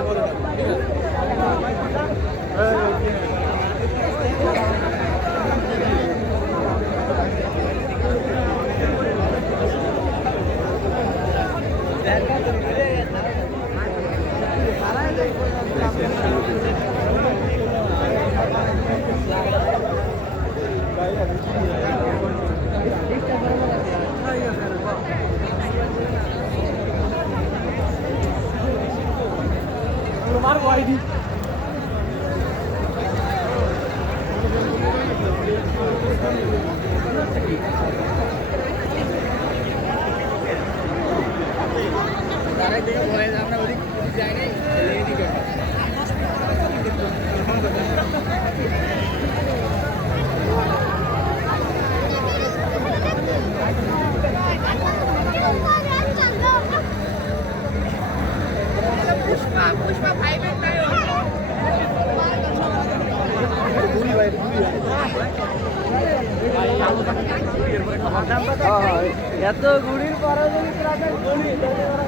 এত পরে যদি ট্রাকের গুড়ি তাহলে ওরা কেন